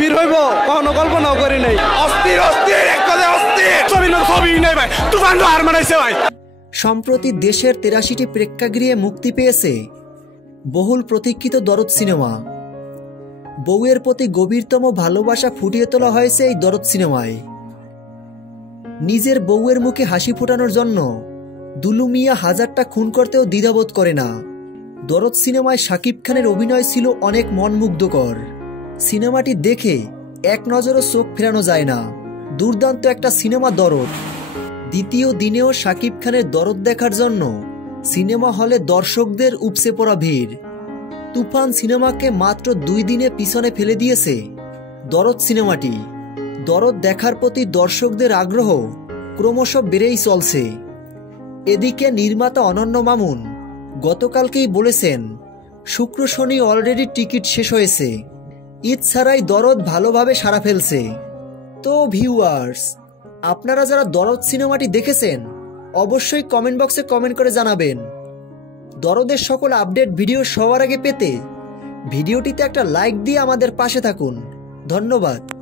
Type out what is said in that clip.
বের হইব কখনো কল্পনাও করি নাই। অস্থির অস্থির এক কথায় অস্থির। ছবি নাই ভাই, তুফান তো হার মানাইছে ভাই। সম্প্রতি দেশের ৮৩টি প্রেক্ষাগৃহে মুক্তি পেয়েছে বহুল প্রতীক্ষিত দরদ সিনেমা। বউয়ের প্রতি গভীরতম ভালোবাসা ফুটিয়ে তোলা হয়েছে এই দরদ সিনেমায়। নিজের বউয়ের মুখে হাসি ফোটানোর জন্য দুলু মিয়া হাজারটা খুন করতেও দ্বিধাবোধ করে না। দরদ সিনেমায় শাকিব খানের অভিনয় ছিল অনেক মনমুগ্ধকর। সিনেমাটি দেখে এক নজরও চোখ ফেরানো যায় না। দুর্দান্ত একটা সিনেমা দরদ। দ্বিতীয় দিনেও শাকিব খানের দরদ দেখার জন্য সিনেমা হলে দর্শকদের উপচে পড়া ভিড়। তুফান সিনেমাকে মাত্র 2 দিনে পিছনে ফেলে দিয়েছে দরদ সিনেমাটি। দরদ দেখার প্রতি দর্শকদের আগ্রহ ক্রমশ বেড়েই চলছে। এদিকে নির্মাতা অনন্য মামুন গতকালকেই বলেছেন, শুক্র শনি অলরেডি টিকিট শেষ হয়েছে, ঈদ ছাড়াই দরদ ভালোভাবে সাড়া ফেলছে। তো ভিউয়ার্স, আপনারা যারা দরদ সিনেমাটি দেখেছেন অবশ্যই কমেন্ট বক্সে কমেন্ট করে জানাবেন। দরদের সকল আপডেট ভিডিও সবার আগে পেতে ভিডিওটিতে একটা লাইক দিয়ে আমাদের পাশে থাকুন। ধন্যবাদ।